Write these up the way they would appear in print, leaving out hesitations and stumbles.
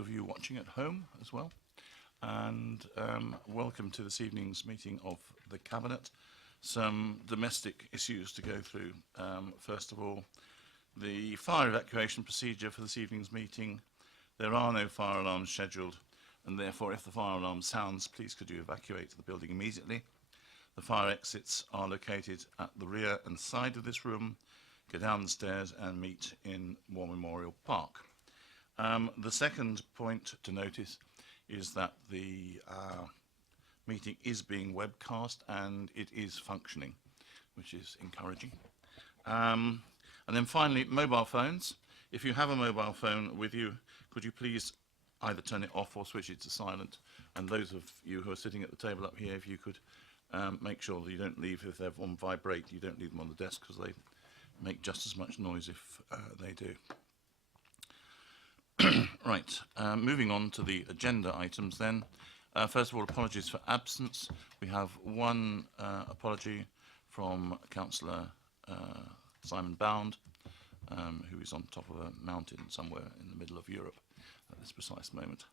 of you watching at home as well. And welcome to this evening's meeting of the Cabinet. Some domestic issues to go through. First of all, the fire evacuation procedure for this evening's meeting. There are no fire alarms scheduled, and therefore if the fire alarm sounds, please could you evacuate the building immediately. The fire exits are located at the rear and side of this room. Go down the stairs and meet in War Memorial Park. The second point to notice is that the meeting is being webcast and it is functioning, which is encouraging. And then finally, mobile phones. If you have a mobile phone with you, could you please either turn it off or switch it to silent? And those of you who are sitting at the table up here, if you could make sure that you don't leave, if they're on vibrate, you don't leave them on the desk because they make just as much noise if they do. Right, moving on to the agenda items then. First of all, apologies for absence. We have one apology from Councillor Simon Bound, who is on top of a mountain somewhere in the middle of Europe at this precise moment.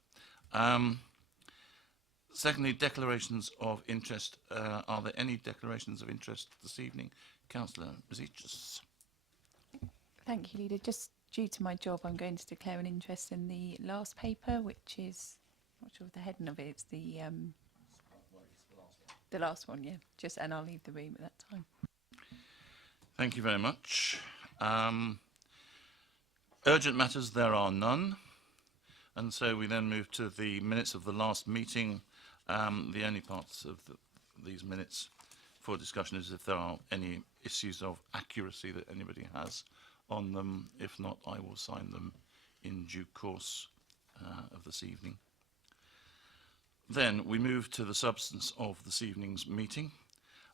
Secondly, declarations of interest. Are there any declarations of interest this evening? Councillor Mazichus. Thank you, Leader. Just due to my job, I'm going to declare an interest in the last paper, which is, I'm not sure of the heading of it, it's the last one, yeah. And I'll leave the room at that time. Thank you very much. Urgent matters, there are none. And so we then move to the minutes of the last meeting. The only parts of these minutes for discussion is if there are any issues of accuracy that anybody has on them. If not, I will sign them in due course of this evening. Then we move to the substance of this evening's meeting.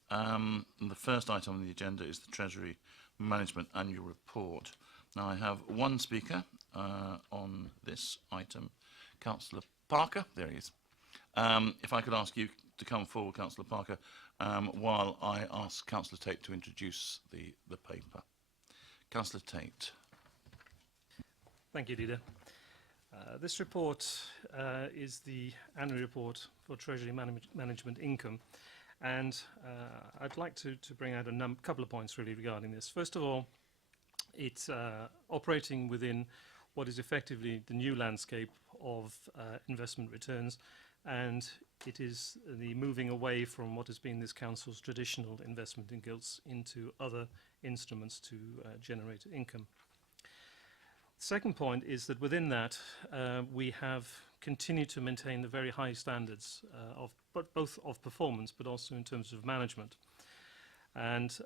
And the first item on the agenda is the Treasury Management Annual Report. Now I have one speaker on this item, Councillor Parker. There he is. If I could ask you to come forward, Councillor Parker, while I ask Councillor Tate to introduce the paper. Councillor Tate. Thank you, Leader. This report is the annual report for Treasury Management Income, and I'd like to bring out a couple of points really regarding this. First of all, it's operating within what is effectively the new landscape of investment returns, and it is the moving away from what has been this council's traditional investment in gilts into other instruments to generate income. The second point is that within that we have continued to maintain the very high standards both of performance but also in terms of management. And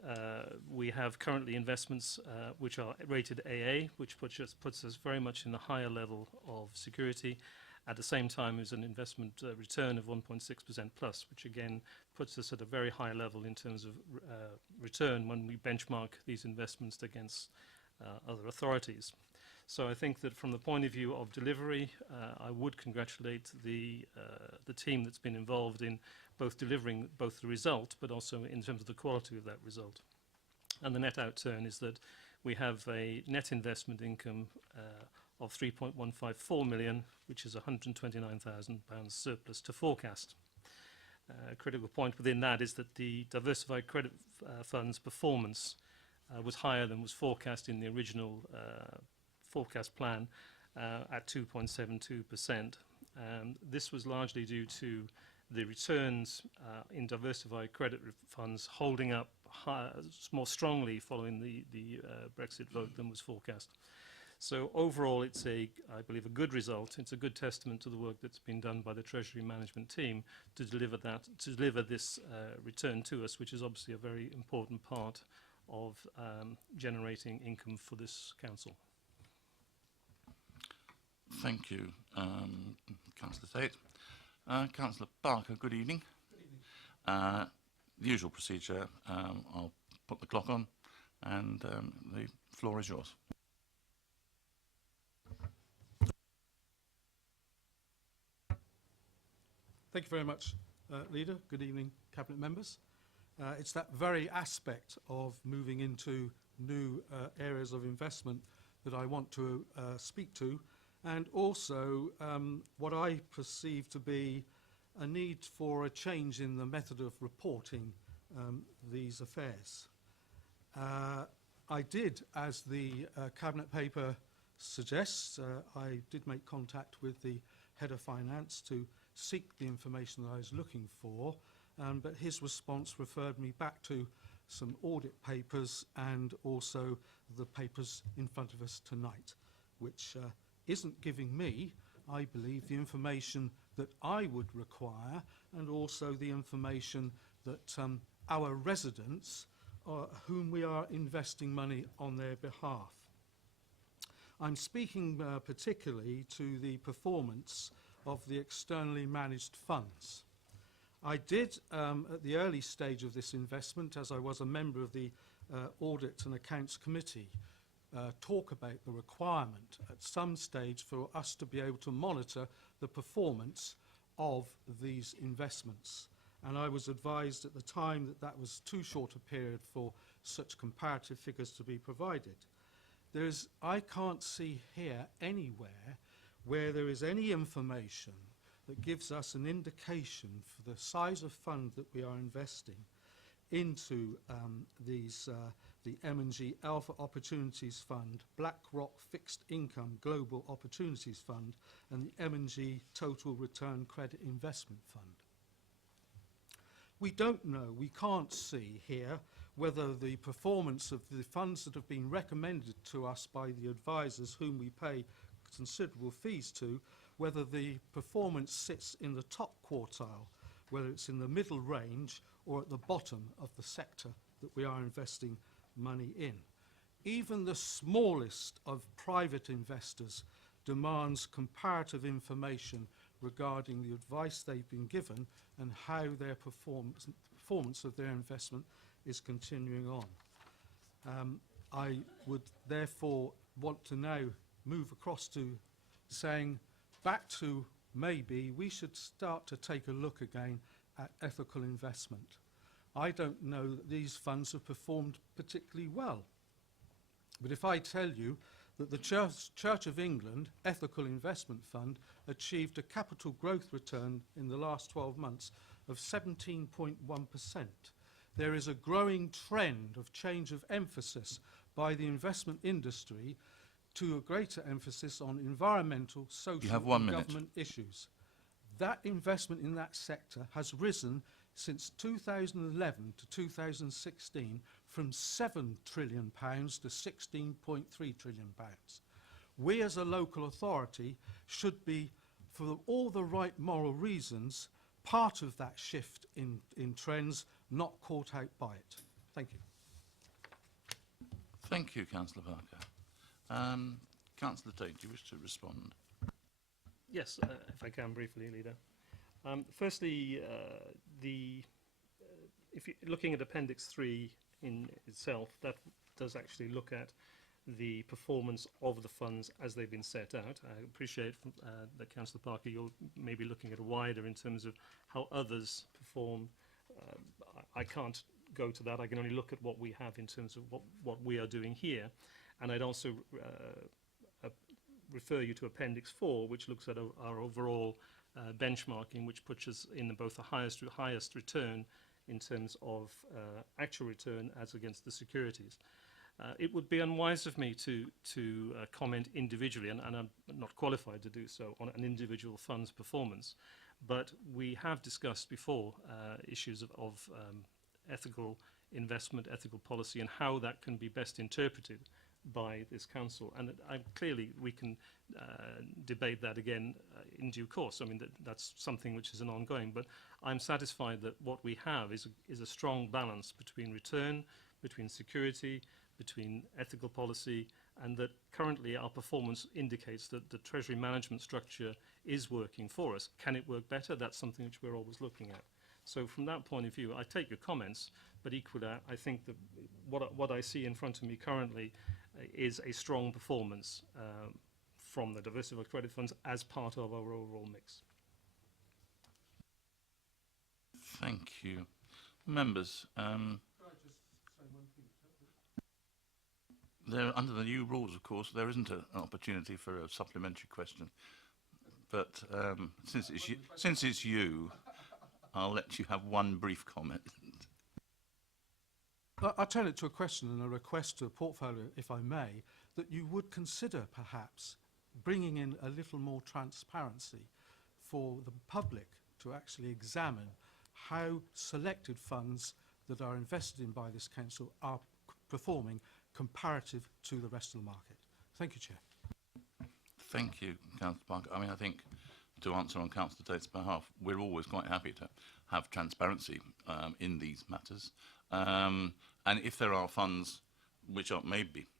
we have currently investments which are rated AA, which puts us very much in the higher level of security. At the same time as an investment return of 1.6% plus, which again puts us at a very high level in terms of return when we benchmark these investments against other authorities. So I think that from the point of view of delivery, I would congratulate the team that's been involved in both delivering both the result, but also in terms of the quality of that result. And the net outturn is that we have a net investment income of 3.154 million, which is £129,000 surplus to forecast. A critical point within that is that the diversified credit fund's performance was higher than was forecast in the original forecast plan at 2.72%. This was largely due to the returns in diversified credit funds holding up more strongly following the Brexit vote than was forecast. So overall, it's I believe, a good result. It's a good testament to the work that's been done by the Treasury Management team to deliver this return to us, which is obviously a very important part of generating income for this council. Thank you, Councillor Tate. Councillor Parker, good evening. Good evening. The usual procedure, I'll put the clock on and the floor is yours. Thank you very much, Leader. Good evening, Cabinet members. It's that very aspect of moving into new areas of investment that I want to speak to, and also what I perceive to be a need for a change in the method of reporting these affairs. I did, as the Cabinet paper suggests, I did make contact with the Head of Finance to seek the information that I was looking for, but his response referred me back to some audit papers and also the papers in front of us tonight, which isn't giving me, I believe, the information that I would require, and also the information that our residents, whom we are investing money on their behalf. I'm speaking particularly to the performance of the externally managed funds. I did, at the early stage of this investment, as I was a member of the Audit and Accounts Committee, talk about the requirement at some stage for us to be able to monitor the performance of these investments. And I was advised at the time that that was too short a period for such comparative figures to be provided. I can't see here anywhere where there is any information that gives us an indication for the size of fund that we are investing into the M&G Alpha Opportunities Fund, BlackRock Fixed Income Global Opportunities Fund, and the M&G Total Return Credit Investment Fund. We don't know, we can't see here whether the performance of the funds that have been recommended to us by the advisors whom we pay considerable fees to, whether the performance sits in the top quartile, whether it's in the middle range or at the bottom of the sector that we are investing money in. Even the smallest of private investors demands comparative information regarding the advice they've been given and how their performance of their investment is continuing on. I would therefore want to now move across to saying back to maybe we should start to take a look again at ethical investment. I don't know that these funds have performed particularly well. But if I tell you that the Church of England Ethical Investment Fund achieved a capital growth return in the last 12 months of 17.1%, there is a growing trend of change of emphasis by the investment industry to a greater emphasis on environmental, social and government issues. That investment in that sector has risen since 2011 to 2016 from £7 trillion to £16.3 trillion. We as a local authority should be, for all the right moral reasons, part of that shift in trends, not caught out by it. Thank you. Thank you, Councillor Parker. Councillor Tate, do you wish to respond? Yes, if I can briefly, Leader. Firstly, if you're looking at Appendix 3 in itself, that does actually look at the performance of the funds as they've been set out. I appreciate that, Councillor Parker, you're maybe looking at a wider in terms of how others perform. I can't go to that. I can only look at what we have in terms of what we are doing here. And I'd also refer you to Appendix 4, which looks at our overall benchmarking, which puts us in both the highest return in terms of actual return as against the securities. It would be unwise of me to comment individually, and I'm not qualified to do so, on an individual fund's performance. But we have discussed before issues of ethical investment, ethical policy, and how that can be best interpreted by this council. And clearly we can debate that again in due course. I mean, that's something which is an ongoing. But I'm satisfied that what we have is a strong balance between return, between security, between ethical policy, and that currently our performance indicates that the Treasury management structure is working for us. Can it work better? That's something which we're always looking at. So from that point of view, I take your comments, but equally I think that what I see in front of me currently is a strong performance from the diversified credit funds as part of our overall mix. Thank you. Members, There, under the new rules, of course, there isn't an opportunity for a supplementary question. But since it's you, I'll let you have one brief comment. I turn it to a question and a request to a portfolio, if I may, that you would consider perhaps bringing in a little more transparency for the public to actually examine how selected funds that are invested in by this council are performing comparative to the rest of the market. Thank you, Chair. Thank you, Councillor Parker. I mean, I think to answer on Councillor Tate's behalf, we're always quite happy to have transparency in these matters. And if there are funds which are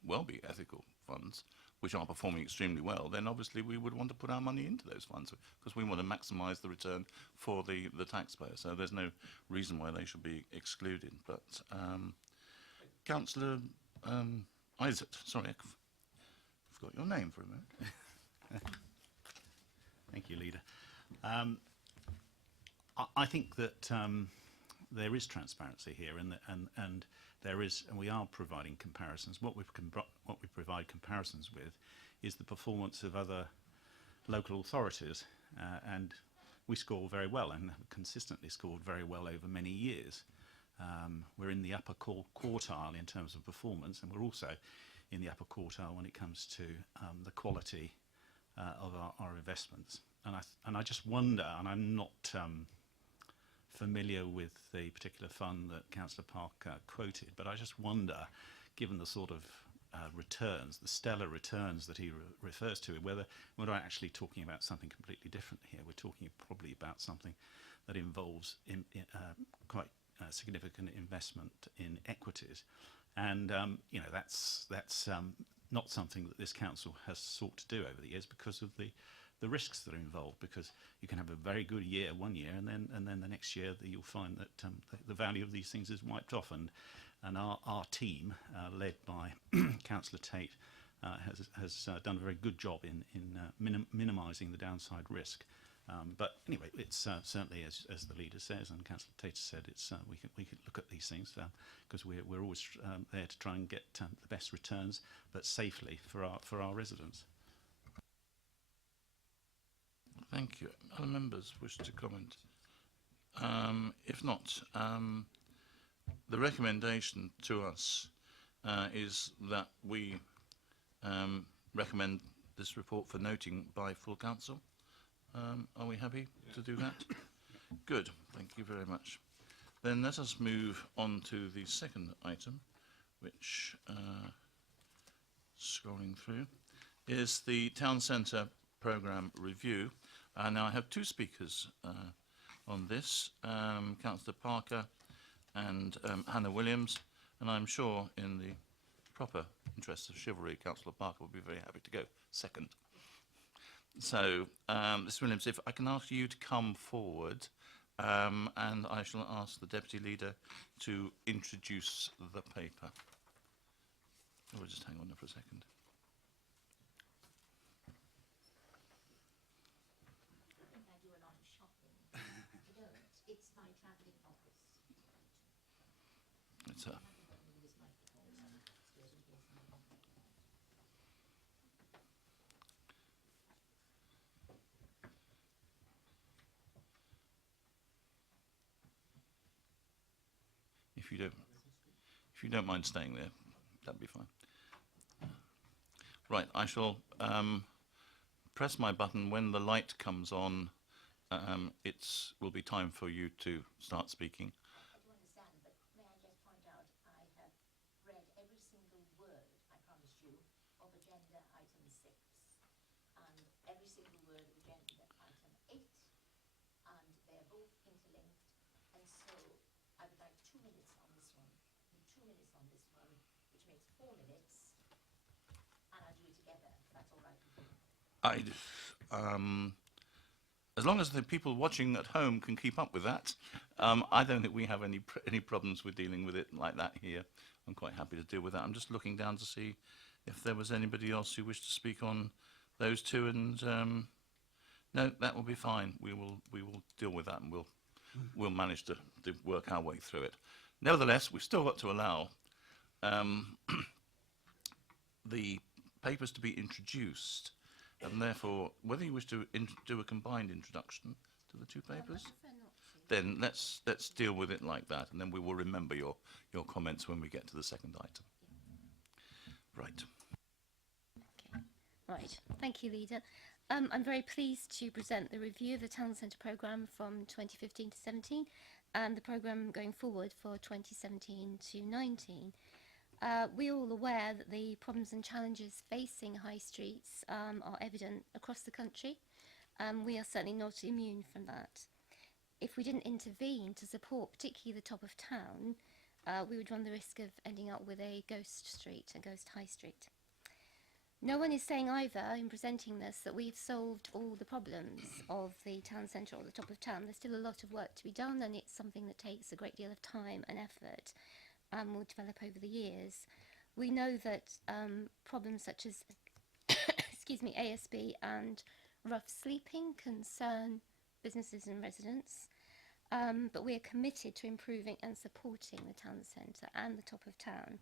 well be ethical funds, which are performing extremely well, then obviously we would want to put our money into those funds because we want to maximise the return for the taxpayer. So there's no reason why they should be excluded. But Councillor Isaac, sorry, I forgot your name for a minute. Thank you, Leader. I think that there is transparency here, and there is, and we are providing comparisons. What we provide comparisons with is the performance of other local authorities, and we score very well and have consistently scored very well over many years. We're in the upper quartile in terms of performance, and we're also in the upper quartile when it comes to the quality of our investments. And I just wonder, and I'm not familiar with the particular fund that Councillor Parker quoted, but I just wonder, given the sort of returns, the stellar returns that he refers to, whether we're actually talking about something completely different here. We're talking probably about something that involves quite significant investment in equities, and you know, that's not something that this council has sought to do over the years because of the risks that are involved. Because you can have a very good year one year, and then the next year you'll find that the value of these things is wiped off. And our team, led by Councillor Tate, has done a very good job in minimising the downside risk. But anyway, it's certainly, as the leader says, and Councillor Tate said, it's we can look at these things because we're always there to try and get the best returns, but safely for our residents. Thank you. Other members wish to comment? If not, the recommendation to us is that we recommend this report for noting by full council. Are we happy to do that? Good. Thank you very much. Then let us move on to the second item, which, scrolling through, is the Town Centre Programme Review. Now I have two speakers on this, Councillor Parker and Hannah Williams, and I'm sure in the proper interest of chivalry, Councillor Parker will be very happy to go second. So, Mr. Williams, if I can ask you to come forward, and I shall ask the Deputy Leader to introduce the paper. We'll just hang on there for a second. I do a lot of shopping. I don't. It's my travelling office. It's a If you don't mind staying there, that'd be fine. Right, I shall press my button when the light comes on. It will be time for you to start speaking. I do understand, but may I just point out, I have read every single word, I promise you, of agenda item 6, and every single word of agenda item 8, and they're both interlinked, and so I would like 2 minutes on this one, and 2 minutes on this one, which makes 4 minutes, and I'll do it together, if that's all right with you. As long as the people watching at home can keep up with that, I don't think we have any problems with dealing with it like that here. I'm quite happy to deal with that. I'm just looking down to see if there was anybody else who wished to speak on those two, and no, that will be fine. We will deal with that, and we'll manage to work our way through it. Nevertheless, we've still got to allow the papers to be introduced, and therefore, whether you wish to do a combined introduction to the two papers, then let's deal with it like that, and then we will remember your comments when we get to the second item. Right. Okay. Right. Thank you, Leader. I'm very pleased to present the review of the Town Centre programme from 2015 to 17 and the programme going forward for 2017 to 19. We're all aware that the problems and challenges facing high streets are evident across the country. We are certainly not immune from that. If we didn't intervene to support particularly the top of town, we would run the risk of ending up with a ghost street, a ghost high street. No one is saying either in presenting this that we've solved all the problems of the town centre or the top of town. There's still a lot of work to be done, and it's something that takes a great deal of time and effort and will develop over the years. We know that problems such as excuse me, ASB and rough sleeping concern businesses and residents, but we are committed to improving and supporting the town centre and the top of town.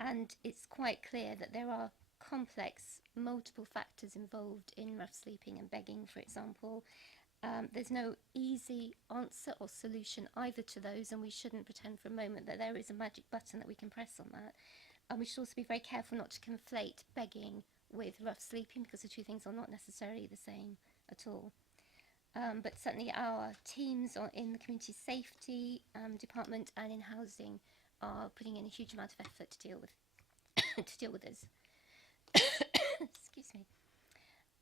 And it's quite clear that there are complex, multiple factors involved in rough sleeping and begging, for example. There's no easy answer or solution either to those, and we shouldn't pretend for a moment that there is a magic button that we can press on that. And we should also be very careful not to conflate begging with rough sleeping, because the two things are not necessarily the same at all. But certainly our teams in the community safety department and in housing are putting in a huge amount of effort to deal with to deal with this. Excuse me.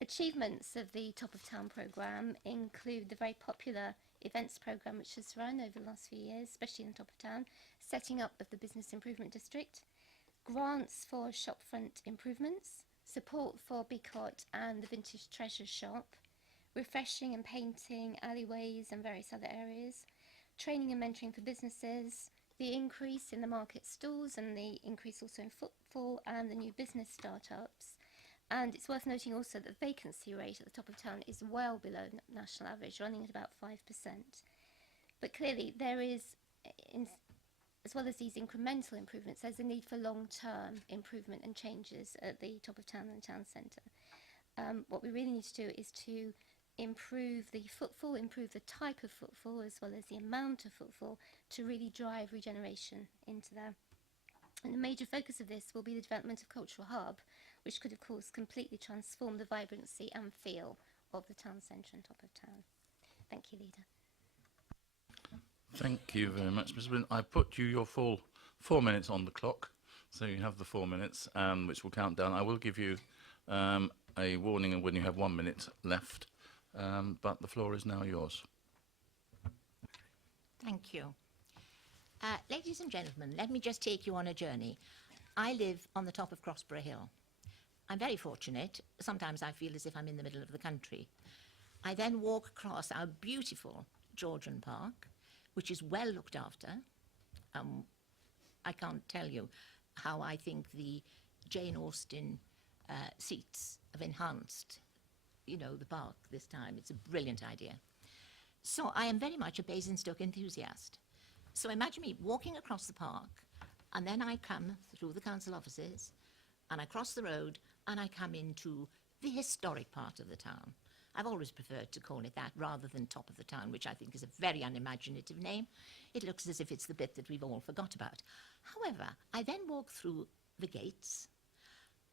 Achievements of the Top of Town programme include the very popular events programme which has run over the last few years, especially in the Top of Town, setting up of the Business Improvement District, grants for shopfront improvements, support for Bicot and the Vintage Treasure Shop, refreshing and painting alleyways and various other areas, training and mentoring for businesses, the increase in the market stalls and the increase also in footfall and the new business startups. And it's worth noting also that the vacancy rate at the Top of Town is well below national average, running at about 5%. But clearly there is, as well as these incremental improvements, there's a need for long-term improvement and changes at the Top of Town and the town centre. What we really need to do is to improve the footfall, improve the type of footfall as well as the amount of footfall to really drive regeneration into there. And the major focus of this will be the development of Cultural Hub, which could of course completely transform the vibrancy and feel of the town centre and Top of Town. Thank you, Leader. Thank you very much, Mr. Wynne. I put you your full 4 minutes on the clock, so you have the 4 minutes, which will count down. I will give you a warning when you have 1 minute left, but the floor is now yours. Thank you. Ladies and gentlemen, let me just take you on a journey. I live on the top of Crossborough Hill. I'm very fortunate. Sometimes I feel as if I'm in the middle of the country. I then walk across our beautiful Georgian Park, which is well looked after. I can't tell you how I think the Jane Austen seats have enhanced, you know, the park this time. It's a brilliant idea. So I am very much a Basingstoke enthusiast. So imagine me walking across the park, and then I come through the council offices, and I cross the road, and I come into the historic part of the town. I've always preferred to call it that rather than Top of the Town, which I think is a very unimaginative name. It looks as if it's the bit that we've all forgot about. However, I then walk through the gates,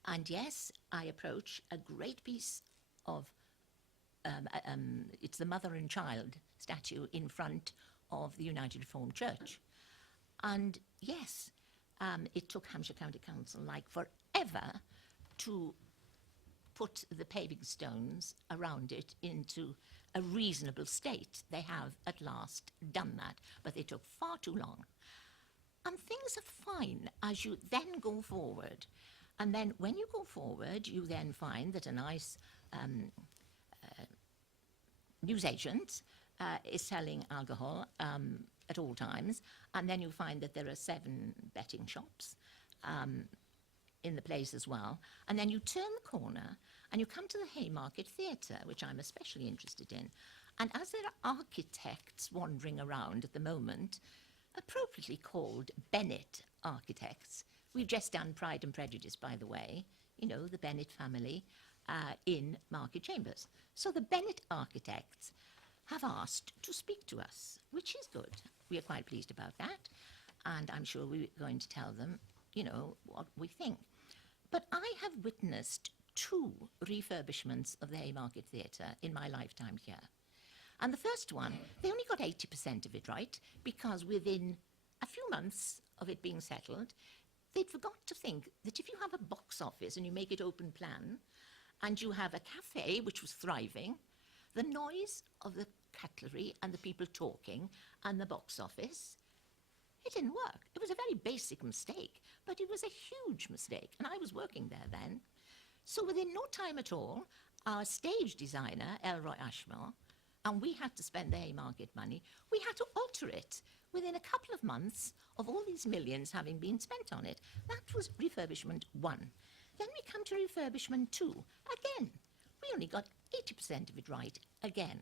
and yes, I approach a great piece of, it's the Mother and Child statue in front of the United Reformed Church. And yes, it took Hampshire County Council like forever to put the paving stones around it into a reasonable state. They have at last done that, but they took far too long. And things are fine as you then go forward. And then when you go forward, you then find that a nice newsagent is selling alcohol at all times, and then you find that there are 7 betting shops in the place as well. And then you turn the corner and you come to the Haymarket Theatre, which I'm especially interested in. And as there are architects wandering around at the moment, appropriately called Bennett architects, We've just done Pride and Prejudice, by the way, you know, the Bennett family in Market Chambers. So the Bennett architects have asked to speak to us, which is good. We are quite pleased about that. And I'm sure we're going to tell them, you know, what we think. But I have witnessed 2 refurbishments of the Haymarket Theatre in my lifetime here. And the first one, they only got 80% of it right, because within a few months of it being settled, they'd forgot to think that if you have a box office and you make it open plan, and you have a cafe which was thriving, the noise of the cutlery and the people talking and the box office, it didn't work. It was a very basic mistake, but it was a huge mistake, and I was working there then. So within no time at all, our stage designer, Elroy Ashmore, and we had to spend the Haymarket money, we had to alter it within a couple of months of all these millions having been spent on it. That was refurbishment 1. Then we come to refurbishment 2. Again, we only got 80% of it right again.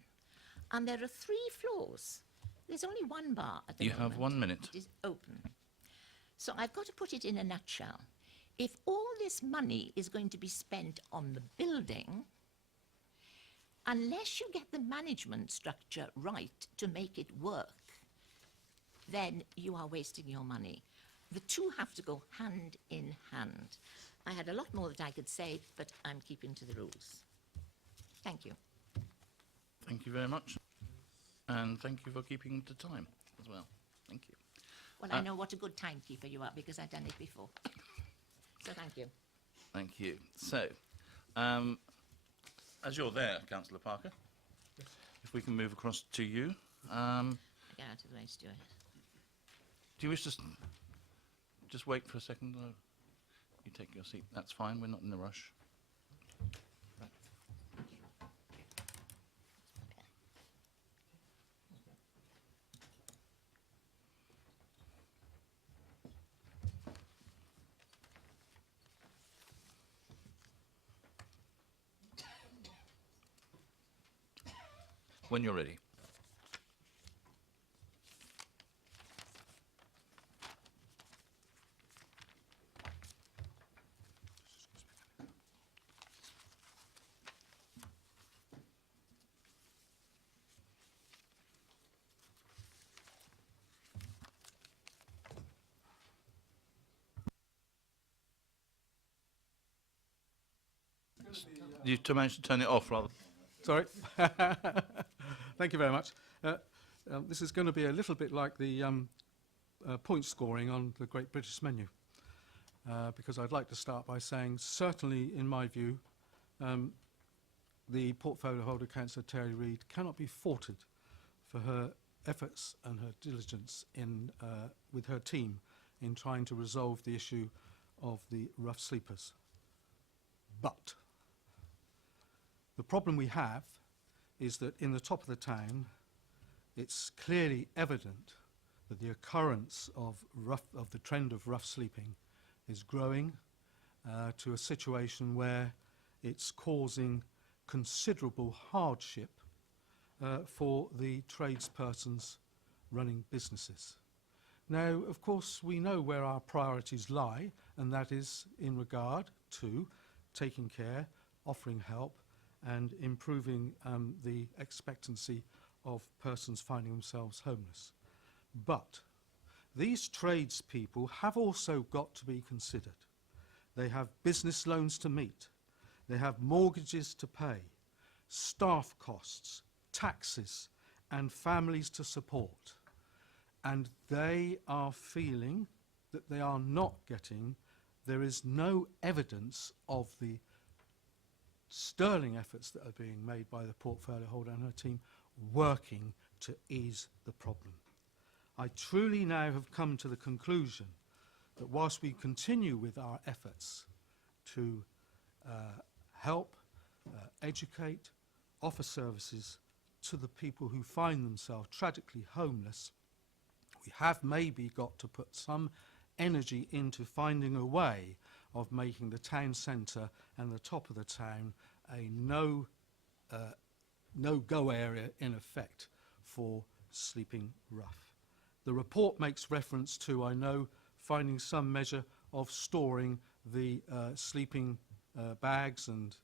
And there are 3 floors. There's only 1 bar at the moment. You have 1 minute. It is open. So I've got to put it in a nutshell. If all this money is going to be spent on the building, unless you get the management structure right to make it work, then you are wasting your money. The 2 have to go hand in hand. I had a lot more that I could say, but I'm keeping to the rules. Thank you. Thank you very much. And thank you for keeping to time as well. Thank you. Well, I know what a good timekeeper you are because I've done it before. So thank you. Thank you. So, as you're there, Councillor Parker, if we can move across to you. Get out of the way, Stuart. Do you wish to just wait for a second? Or you take your seat. That's fine. We're not in a rush. When you're ready. You managed to turn it off, rather. Sorry. Thank you very much. This is going to be a little bit like the point scoring on the Great British Menu, because I'd like to start by saying, certainly in my view, the portfolio holder, Councillor Terry Reid, cannot be faulted for her efforts and her diligence in, with her team in trying to resolve the issue of the rough sleepers. But the problem we have is that in the top of the town, it's clearly evident that the occurrence of the trend of rough sleeping is growing to a situation where it's causing considerable hardship for the tradespersons running businesses. Now, of course, we know where our priorities lie, and that is in regard to taking care, offering help, and improving the expectancy of persons finding themselves homeless. But these tradespeople have also got to be considered. They have business loans to meet. They have mortgages to pay, staff costs, taxes, and families to support. And they are feeling that they are not getting, there is no evidence of the sterling efforts that are being made by the portfolio holder and her team working to ease the problem. I truly now have come to the conclusion that whilst we continue with our efforts to help, educate, offer services to the people who find themselves tragically homeless, we have maybe got to put some energy into finding a way of making the town centre and the top of the town a no-go area, in effect, for sleeping rough. The report makes reference to, I know, finding some measure of storing the sleeping bags and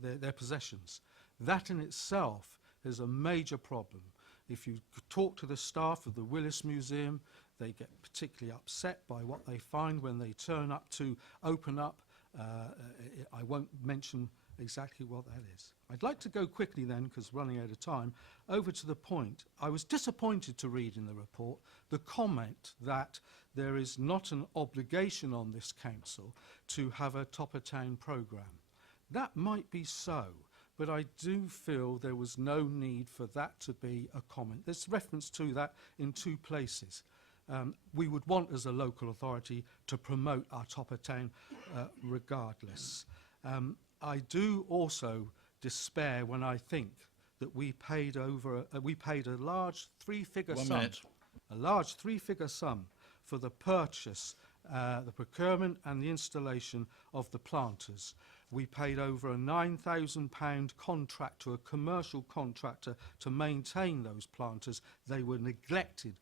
their possessions. That in itself is a major problem. If you talk to the staff of the Willis Museum, they get particularly upset by what they find when they turn up to open up. I won't mention exactly what that is. I'd like to go quickly then, because running out of time, over to the point. I was disappointed to read in the report the comment that there is not an obligation on this council to have a top-of-town programme. That might be so, but I do feel there was no need for that to be a comment. There's reference to that in two places. We would want, as a local authority, to promote our top-of-town regardless. I do also despair when I think that we paid a large three-figure One sum, minute. a large three-figure sum for the purchase, the procurement and the installation of the planters. We paid over a £9,000 contract to a commercial contractor to maintain those planters. They were neglected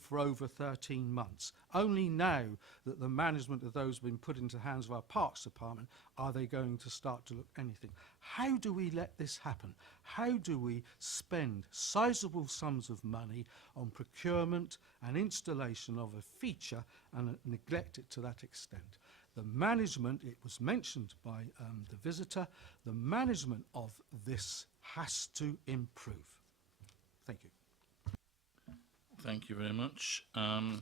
for over 13 months. Only now that the management of those have been put into the hands of our Parks Department are they going to start to look anything. How do we let this happen? How do we spend sizable sums of money on procurement and installation of a feature and neglect it to that extent? The management, it was mentioned by the visitor, the management of this has to improve. Thank you. Thank you very much. Councillor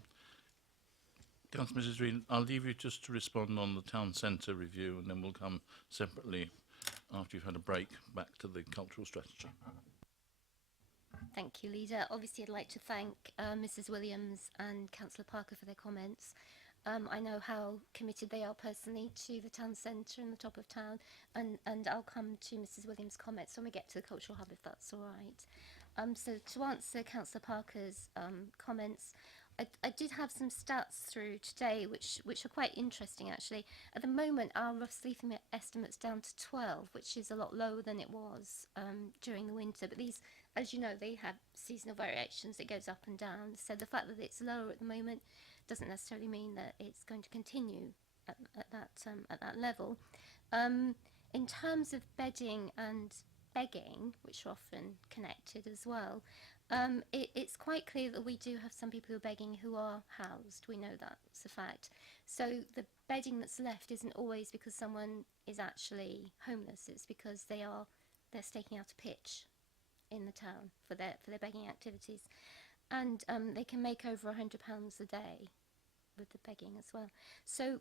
Mrs. Reid, I'll leave you just to respond on the town centre review, and then we'll come separately after you've had a break back to the cultural strategy. Thank you, Leader. Obviously, I'd like to thank Mrs. Williams and Councillor Parker for their comments. I know how committed they are personally to the town centre and the top of town, and I'll come to Mrs. Williams' comments when we get to the cultural hub, if that's all right. So to answer Councillor Parker's comments, I did have some stats through today which are quite interesting actually. At the moment our rough sleeping estimate's down to 12, which is a lot lower than it was during the winter, but these, as you know, they have seasonal variations. It goes up and down, so the fact that it's lower at the moment doesn't necessarily mean that it's going to continue at that level. In terms of bedding and begging, which are often connected as well, it's quite clear that we do have some people who are begging who are housed. We know that's a fact. So the bedding that's left isn't always because someone is actually homeless. It's because they're staking out a pitch in the town for their begging activities, and they can make over £100 a day with the begging as well. So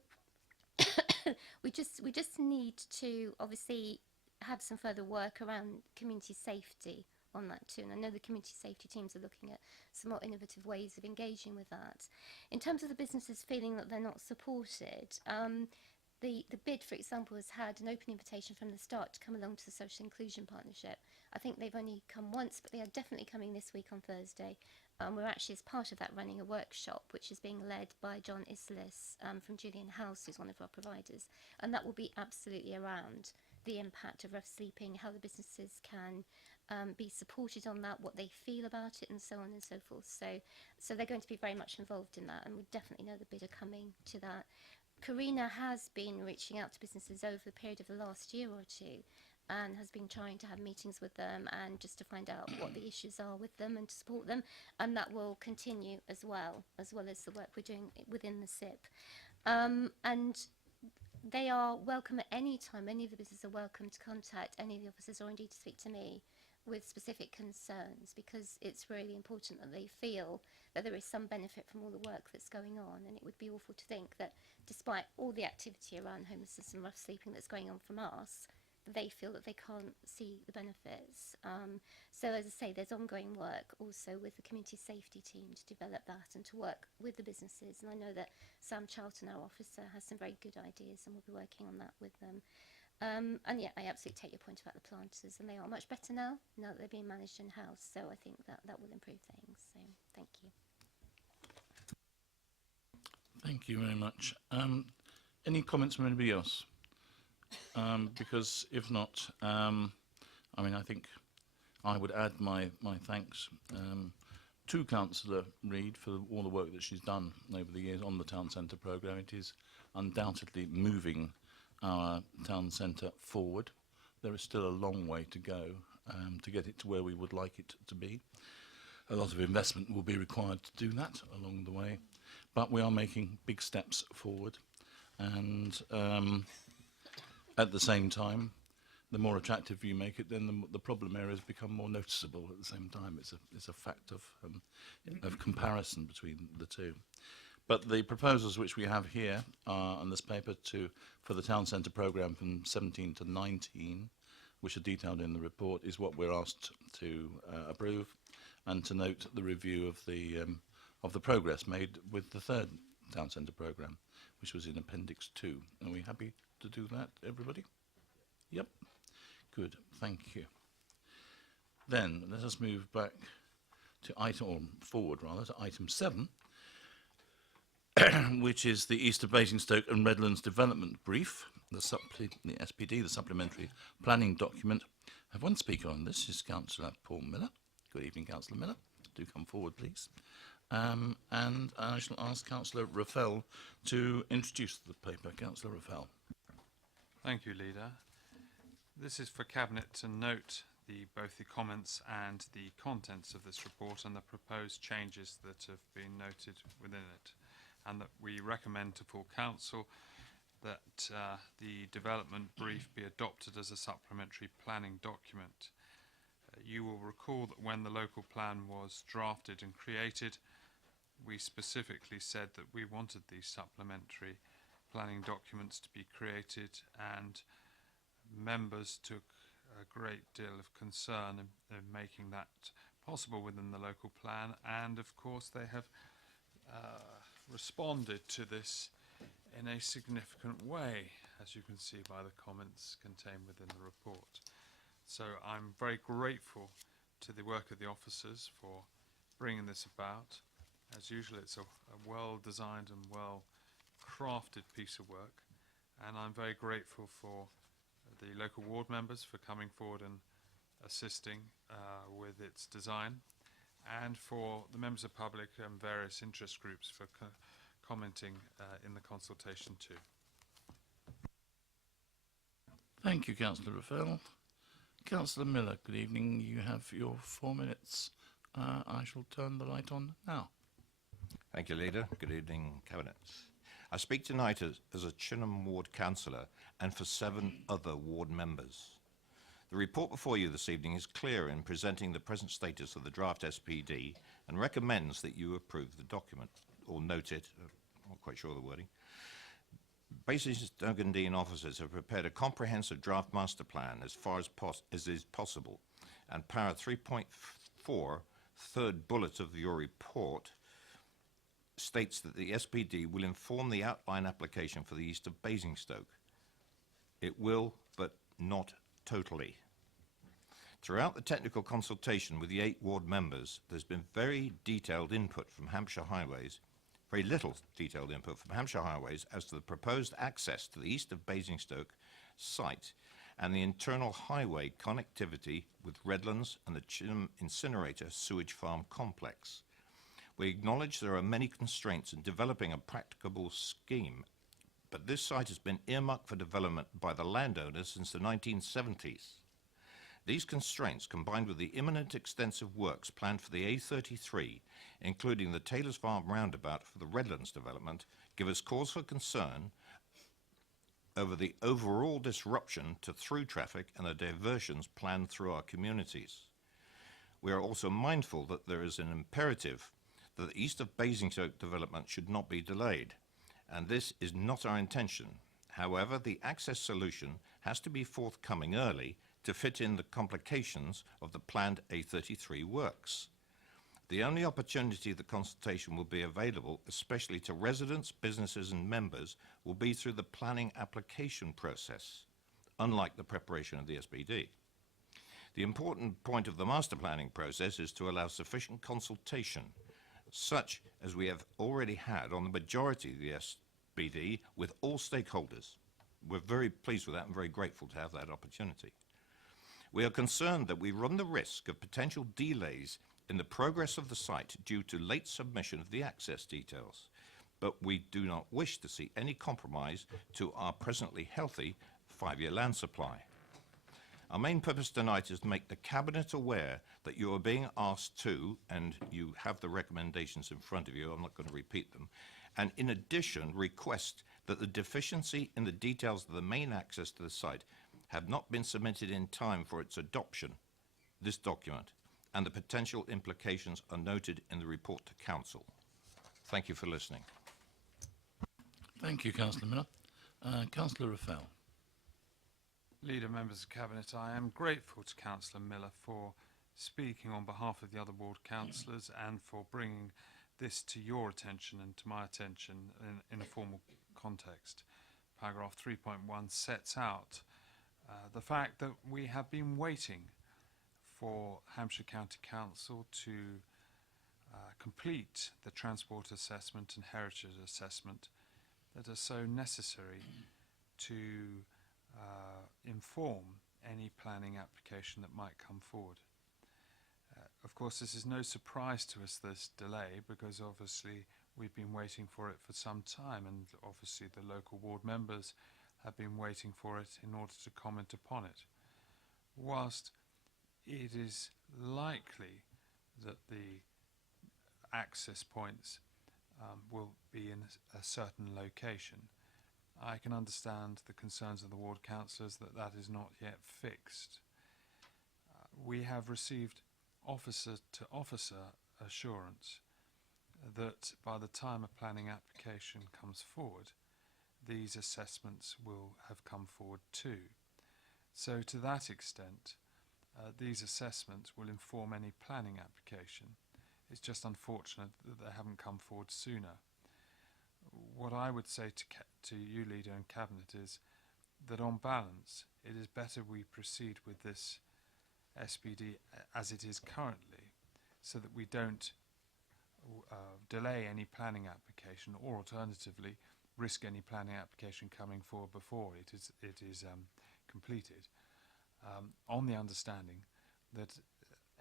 we just need to obviously have some further work around community safety on that too, and I know the community safety teams are looking at some more innovative ways of engaging with that. In terms of the businesses feeling that they're not supported, the bid, for example, has had an open invitation from the start to come along to the Social Inclusion Partnership. I think they've only come once, but they are definitely coming this week on Thursday. We're actually, as part of that, running a workshop which is being led by John Islis from Julian House, who's one of our providers, and that will be absolutely around the impact of rough sleeping, how the businesses can be supported on that, what they feel about it, and so on and so forth. So they're going to be very much involved in that, and we definitely know the bid are coming to that. Karina has been reaching out to businesses over the period of the last year or two, and has been trying to have meetings with them and just to find out what the issues are with them and to support them, and that will continue as well as the work we're doing within the SIP. And they are welcome at any time. Any of the businesses are welcome to contact any of the officers or indeed to speak to me with specific concerns, because it's really important that they feel that there is some benefit from all the work that's going on, and it would be awful to think that despite all the activity around homelessness and rough sleeping that's going on from us, they feel that they can't see the benefits. So as I say, there's ongoing work also with the community safety team to develop that and to work with the businesses, and I know that Sam Charlton, our officer, has some very good ideas, and we'll be working on that with them. And yeah, I absolutely take your point about the planters, and they are much better now that they're being managed in-house, so I think that will improve things. So thank you. Thank you very much. Any comments from anybody else? Because if not, I mean, I think I would add my thanks to Councillor Reid for all the work that she's done over the years on the Town Centre programme. It is undoubtedly moving our town centre forward. There is still a long way to go to get it to where we would like it to be. A lot of investment will be required to do that along the way, but we are making big steps forward. And at the same time, the more attractive you make it, then the problem areas become more noticeable at the same time. It's a fact of comparison between the two. But the proposals which we have here on this paper for the town centre programme from 17 to 19, which are detailed in the report, is what we're asked to approve, and to note the review of the progress made with the third town centre programme, which was in Appendix 2. Are we happy to do that, everybody? Yep. Good, thank you. Then let us move back to item 7, which is the East of Basingstoke and Redlands Development Brief, the SPD, the Supplementary Planning Document. I have one speaker on this, is Councillor Paul Miller. Good evening, Councillor Miller. Do come forward, please. And I shall ask Councillor Raffel to introduce the paper. Councillor Raffel. Thank you, Leader. This is for Cabinet to note both the comments and the contents of this report and the proposed changes that have been noted within it, and that we recommend to full Council that the development brief be adopted as a supplementary planning document. You will recall that when the local plan was drafted and created, we specifically said that we wanted these supplementary planning documents to be created, and members took a great deal of concern in making that possible within the local plan, and of course they have responded to this in a significant way, as you can see by the comments contained within the report. So I'm very grateful to the work of the officers for bringing this about. As usual, it's a well-designed and well-crafted piece of work, and I'm very grateful for the local ward members for coming forward and assisting with its design, and for the members of the public and various interest groups for commenting in the consultation too. Thank you, Councillor Raffel. Councillor Miller, good evening. You have your 4 minutes. I shall turn the light on now. Thank you, Leader. Good evening, Cabinet. I speak tonight as a Chinham Ward Councillor and for 7 other ward members. The report before you this evening is clear in presenting the present status of the draft SPD and recommends that you approve the document, or note it, I'm not quite sure of the wording. Basingstoke and Dean officers have prepared a comprehensive draft master plan as far as is possible, and para 3.4, third bullet of your report, states that the SPD will inform the outline application for the east of Basingstoke. It will, but not totally. Throughout the technical consultation with the 8 ward members, there's been very detailed input from Hampshire Highways, very little detailed input from Hampshire Highways as to the proposed access to the east of Basingstoke site and the internal highway connectivity with Redlands and the Chinham Incinerator Sewage Farm Complex. We acknowledge there are many constraints in developing a practicable scheme, but this site has been earmarked for development by the landowners since the 1970s. These constraints, combined with the imminent extensive works planned for the A33, including the Taylor's Farm roundabout for the Redlands development, give us cause for concern over the overall disruption to through traffic and the diversions planned through our communities. We are also mindful that there is an imperative that the east of Basingstoke development should not be delayed, and this is not our intention. However, the access solution has to be forthcoming early to fit in the complications of the planned A33 works. The only opportunity the consultation will be available, especially to residents, businesses and members, will be through the planning application process, unlike the preparation of the SPD. The important point of the master planning process is to allow sufficient consultation, such as we have already had on the majority of the SPD with all stakeholders. We're very pleased with that and very grateful to have that opportunity. We are concerned that we run the risk of potential delays in the progress of the site due to late submission of the access details. but we do not wish to see any compromise to our presently healthy 5-year land supply. Our main purpose tonight is to make the Cabinet aware that you are being asked to, and you have the recommendations in front of you, I'm not going to repeat them, and in addition request that the deficiency in the details of the main access to the site have not been submitted in time for its adoption, this document, and the potential implications are noted in the report to Council. Thank you for listening. Thank you, Councillor Miller. Councillor Raffel. Leader, members of Cabinet, I am grateful to Councillor Miller for speaking on behalf of the other ward councillors and for bringing this to your attention and to my attention in a formal context. Paragraph 3.1 sets out the fact that we have been waiting for Hampshire County Council to complete the transport assessment and heritage assessment that are so necessary to inform any planning application that might come forward. Of course, this is no surprise to us, this delay, because obviously we've been waiting for it for some time, and obviously the local ward members have been waiting for it in order to comment upon it. Whilst it is likely that the access points will be in a certain location, I can understand the concerns of the ward councillors that that is not yet fixed. We have received officer-to-officer assurance that by the time a planning application comes forward, these assessments will have come forward too. So to that extent, these assessments will inform any planning application. It's just unfortunate that they haven't come forward sooner. What I would say to you, Leader, and Cabinet is that on balance, it is better we proceed with this SPD as it is currently, so that we don't delay any planning application, or alternatively risk any planning application coming forward before it is completed, on the understanding that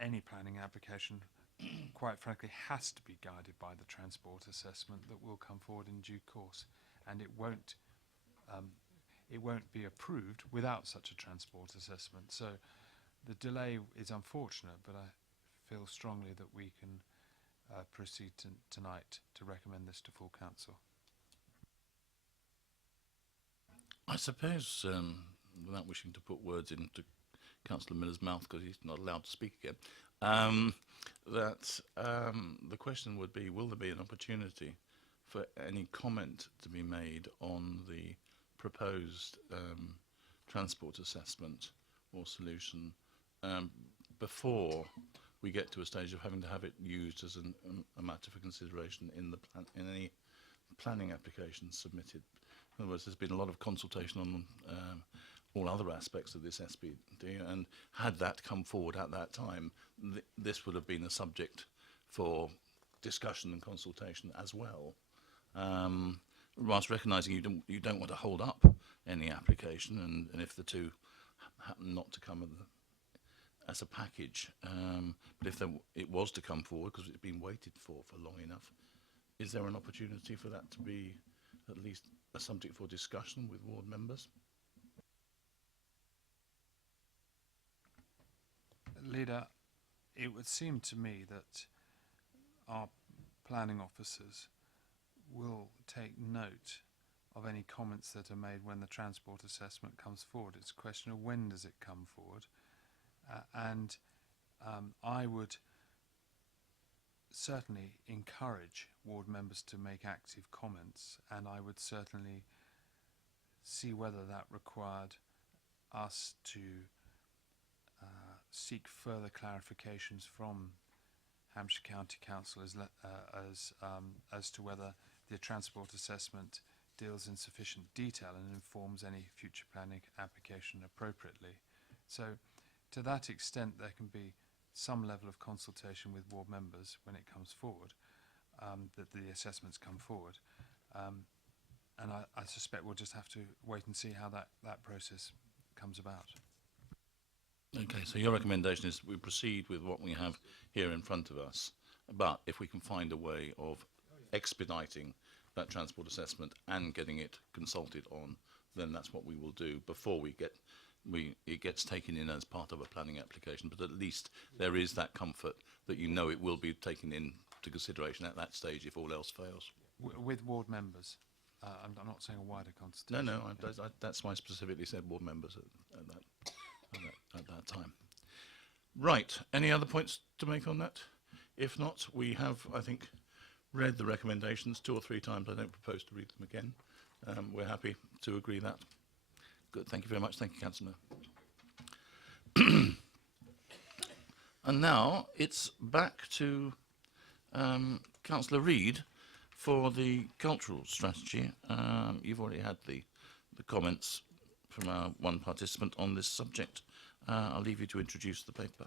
any planning application quite frankly has to be guided by the transport assessment that will come forward in due course, and it won't be approved without such a transport assessment. So the delay is unfortunate, but I feel strongly that we can proceed tonight to recommend this to full council. I suppose, without wishing to put words into Councillor Miller's mouth, because he's not allowed to speak again, that the question would be, will there be an opportunity for any comment to be made on the proposed transport assessment or solution before we get to a stage of having to have it used as a matter for consideration in any planning applications submitted? In other words, there's been a lot of consultation on all other aspects of this SPD, and had that come forward at that time, this would have been a subject for discussion and consultation as well. Whilst recognising you don't want to hold up any application, and if the two happen not to come as a package, but if it was to come forward because it's been waited for long enough, is there an opportunity for that to be at least a subject for discussion with ward members? Leader, it would seem to me that our planning officers will take note of any comments that are made when the transport assessment comes forward. It's a question of when does it come forward, and I would certainly encourage ward members to make active comments, and I would certainly see whether that required us to seek further clarifications from Hampshire County Council as to whether the transport assessment deals in sufficient detail and informs any future planning application appropriately. So to that extent there can be some level of consultation with ward members when it comes forward, that the assessments come forward, and I suspect we'll just have to wait and see how that process comes about. Okay, so your recommendation is we proceed with what we have here in front of us, but if we can find a way of expediting that transport assessment and getting it consulted on, then that's what we will do before it gets taken in as part of a planning application. But at least there is that comfort that you know it will be taken into consideration at that stage if all else fails. With ward members. I'm not saying a wider No, consultation. no, that's why I specifically said board members at that time. Right, any other points to make on that? If not, we have, I think, read the recommendations 2 or 3 times. I don't propose to read them again. We're happy to agree that. Good, thank you very much. Thank you, Councillor. And now it's back to Councillor Reid for the cultural strategy. You've already had the comments from our one participant on this subject. I'll leave you to introduce the paper.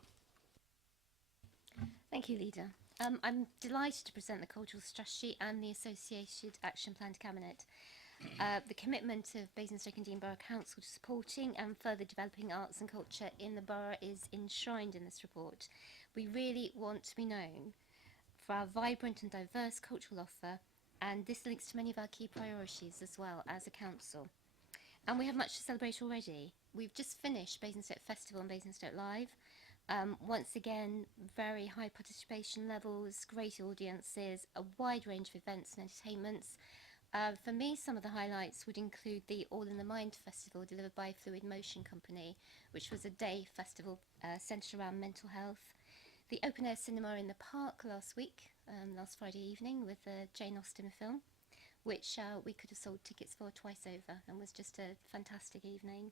Thank you, Leader. I'm delighted to present the cultural strategy and the associated action plan to Cabinet. The commitment of Basingstoke and Dean Borough Council to supporting and further developing arts and culture in the borough is enshrined in this report. We really want to be known for our vibrant and diverse cultural offer, and this links to many of our key priorities as well as a council. And we have much to celebrate already. We've just finished Basingstoke Festival and Basingstoke Live. Once again, very high participation levels, great audiences, a wide range of events and entertainments. For me, some of the highlights would include the All in the Mind Festival delivered by Fluid Motion Company, which was a day festival centred around mental health. The open air cinema in the park last week, last Friday evening, with the Jane Austen film, which we could have sold tickets for twice over and was just a fantastic evening.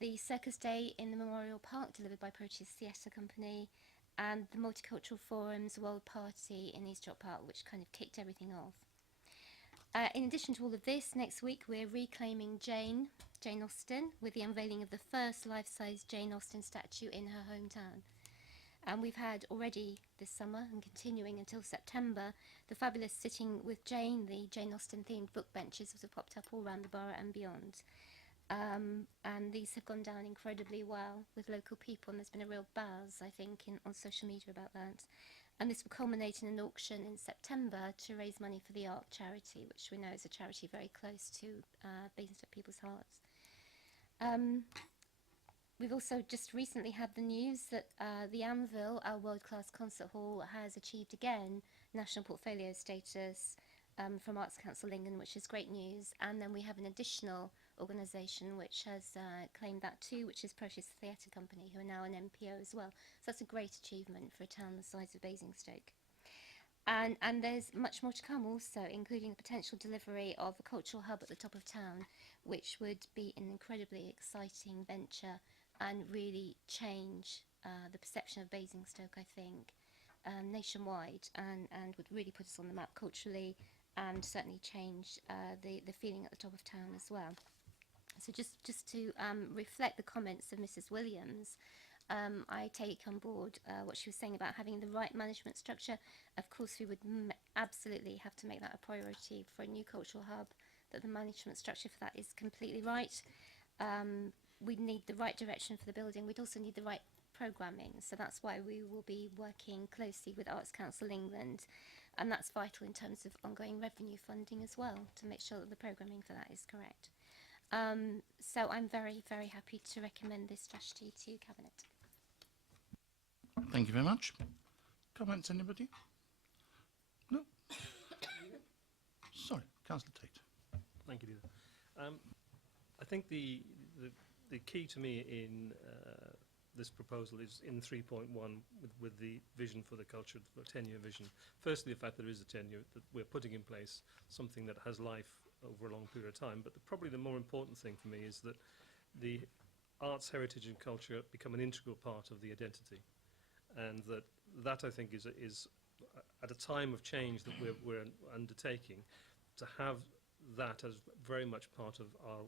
The Circus Day in the Memorial Park delivered by Proteus Theatre Company, and the Multicultural Forum's World Party in East Rock Park, which kind of kicked everything off. In addition to all of this, next week we're reclaiming Jane Austen with the unveiling of the first life-size Jane Austen statue in her hometown. And we've had already this summer and continuing until September, the fabulous Sitting with Jane, the Jane Austen themed book benches that have popped up all around the borough and beyond. And these have gone down incredibly well with local people, and there's been a real buzz, I think, on social media about that. And this will culminate in an auction in September to raise money for the Art Charity, which we know is a charity very close to Basingstoke people's hearts. We've also just recently had the news that the Anvil, our world-class concert hall, has achieved again national portfolio status from Arts Council England, which is great news. And then we have an additional organisation which has claimed that too, which is Proteus Theatre Company, who are now an MPO as well. So that's a great achievement for a town the size of Basingstoke. And there's much more to come also, including the potential delivery of a cultural hub at the top of town, which would be an incredibly exciting venture and really change the perception of Basingstoke, I think, nationwide, and would really put us on the map culturally, and certainly change the feeling at the top of town as well. So just to reflect the comments of Mrs. Williams, I take on board what she was saying about having the right management structure. Of course, we would absolutely have to make that a priority for a new cultural hub, that the management structure for that is completely right. We'd need the right direction for the building. We'd also need the right programming. So that's why we will be working closely with Arts Council England. And that's vital in terms of ongoing revenue funding as well, to make sure that the programming for that is correct. So I'm very, very happy to recommend this strategy to Cabinet. Thank you very much. Comments, anybody? No? Sorry, Councillor Tate. Thank you, Leader. I think the key to me in this proposal is in 3.1 with the vision for the culture, the 10-year vision. Firstly, the fact that there is a 10-year, that we're putting in place something that has life over a long period of time. But probably the more important thing for me is that the arts, heritage and culture become an integral part of the identity. And that I think is at a time of change that we're undertaking, to have that as very much part of our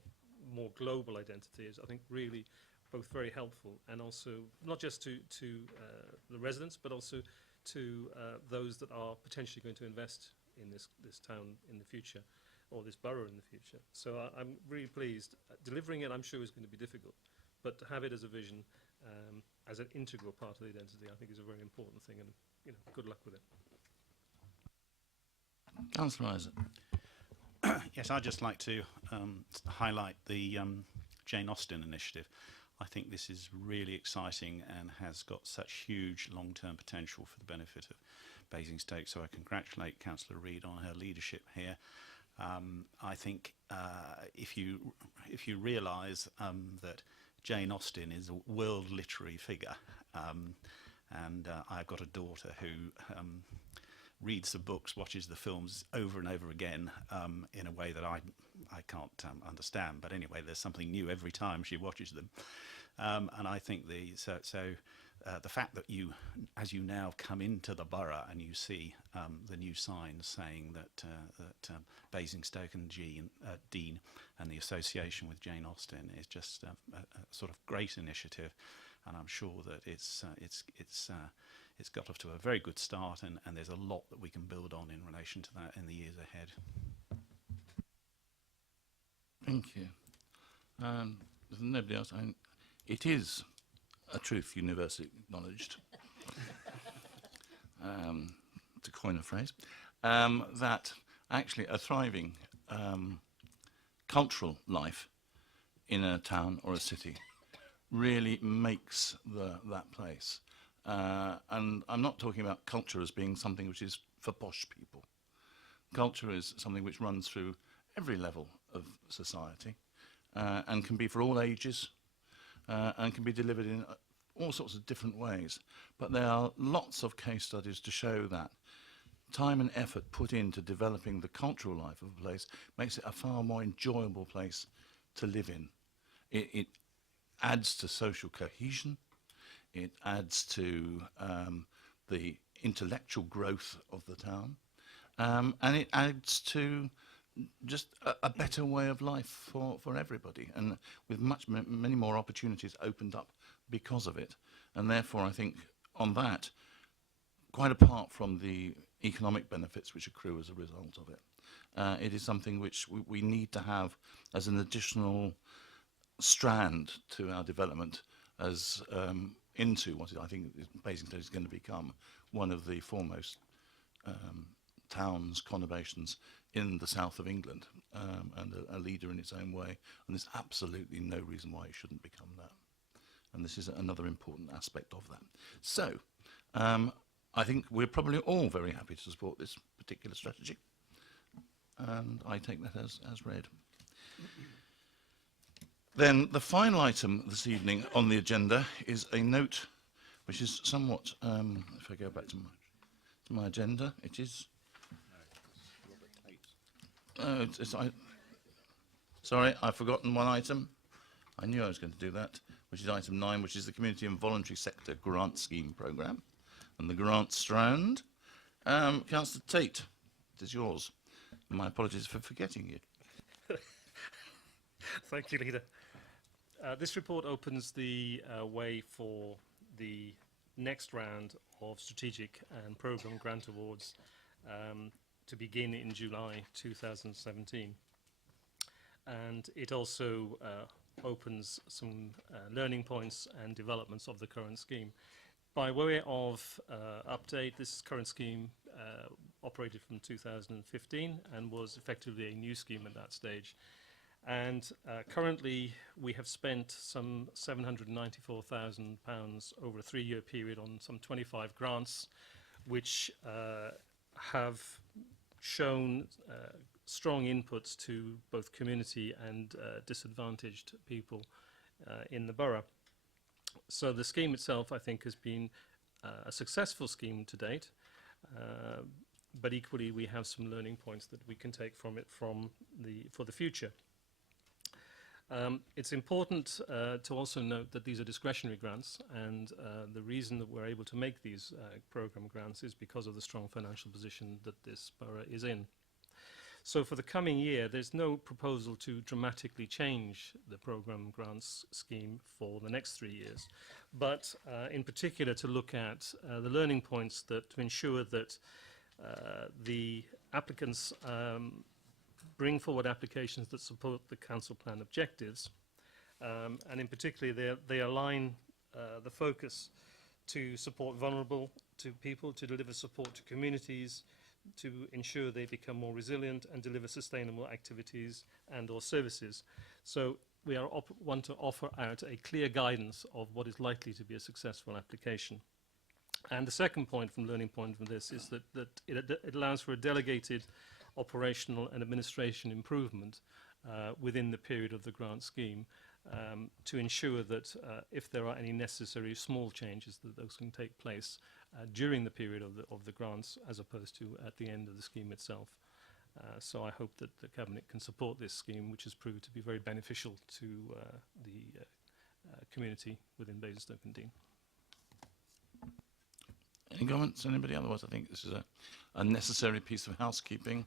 more global identity is, I think, really both very helpful, and also not just to the residents, but also to those that are potentially going to invest in this town in the future, or this borough in the future. So I'm really pleased. Delivering it, I'm sure, is going to be difficult, but to have it as a vision, as an integral part of the identity, I think is a very important thing, and good luck with it. Councillor Isaac. Yes, I'd just like to highlight the Jane Austen initiative. I think this is really exciting and has got such huge long-term potential for the benefit of Basingstoke. So I congratulate Councillor Reid on her leadership here. I think if you realise that Jane Austen is a world literary figure, and I've got a daughter who reads the books, watches the films over and over again in a way that I can't understand. But anyway, there's something new every time she watches them. And I think the fact that as you now come into the borough and you see the new signs saying that Basingstoke and Dean and the association with Jane Austen is just a sort of great initiative, and I'm sure that it's got off to a very good start, and there's a lot that we can build on in relation to that in the years ahead. Thank you. There's nobody else. It is a truth universally acknowledged, to coin a phrase, that actually a thriving cultural life in a town or a city really makes that place. And I'm not talking about culture as being something which is for posh people. Culture is something which runs through every level of society and can be for all ages and can be delivered in all sorts of different ways. But there are lots of case studies to show that time and effort put into developing the cultural life of a place makes it a far more enjoyable place to live in. It adds to social cohesion. It adds to the intellectual growth of the town, and it adds to just a better way of life for everybody, and with many more opportunities opened up because of it. And therefore, I think on that, quite apart from the economic benefits which accrue as a result of it, it is something which we need to have as an additional strand to our development as into what I think Basingstoke is going to become one of the foremost towns, conurbations in the south of England, and a leader in its own way. And there's absolutely no reason why it shouldn't become that. And this is another important aspect of that. So, I think we're probably all very happy to support this particular strategy. And I take that as read. Then the final item this evening on the agenda is a note which is somewhat, if I go back to my agenda, it is... sorry, I've forgotten one item. I knew I was going to do that, which is item 9, which is the Community and Voluntary Sector Grant Scheme Programme. And the grant strand. Councillor Tate, it is yours. My apologies for forgetting you. Thank you, Leader. This report opens the way for the next round of strategic and programme grant awards to begin in July 2017. And it also opens some learning points and developments of the current scheme. By way of update, this current scheme operated from 2015 and was effectively a new scheme at that stage. And currently we have spent some £794,000 over a 3-year period on some 25 grants, which have shown strong inputs to both community and disadvantaged people in the borough. So the scheme itself, I think, has been a successful scheme to date, but equally we have some learning points that we can take from it for the future. It's important to also note that these are discretionary grants, and the reason that we're able to make these programme grants is because of the strong financial position that this borough is in. So for the coming year, there's no proposal to dramatically change the programme grants scheme for the next 3 years, but in particular to look at the learning points to ensure that the applicants bring forward applications that support the council plan objectives, and in particular they align the focus to support vulnerable to people, to deliver support to communities, to ensure they become more resilient and deliver sustainable activities and or services. So we want to offer out a clear guidance of what is likely to be a successful application. And the second point from learning point from this is that it allows for a delegated operational and administration improvement within the period of the grant scheme to ensure that if there are any necessary small changes, that those can take place during the period of the grants as opposed to at the end of the scheme itself. So I hope that the Cabinet can support this scheme, which has proved to be very beneficial to the community within Basingstoke-on-Deane. Any comments? Anybody? Otherwise, I think this is a necessary piece of housekeeping,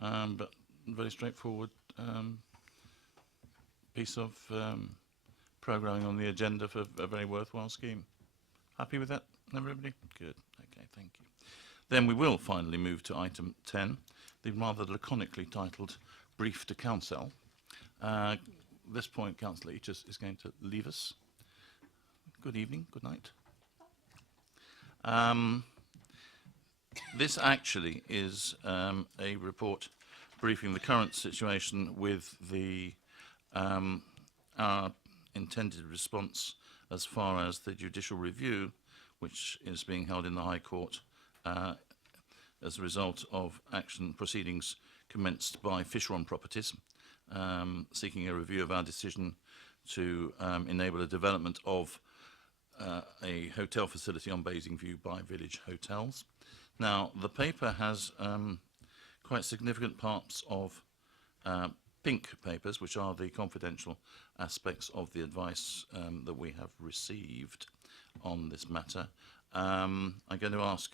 but very straightforward piece of programming on the agenda for a very worthwhile scheme. Happy with that, everybody? Good. Okay, thank you. Then we will finally move to item 10, the rather laconically titled Brief to Council. At this point, Councillor Eachus is going to leave us. Good evening, good night. This actually is a report briefing the current situation with the our intended response as far as the judicial review, which is being held in the High Court as a result of action proceedings commenced by Fisheron Properties, seeking a review of our decision to enable a development of a hotel facility on Basingview by Village Hotels. Now, the paper has quite significant parts of pink papers, which are the confidential aspects of the advice that we have received on this matter. I'm going to ask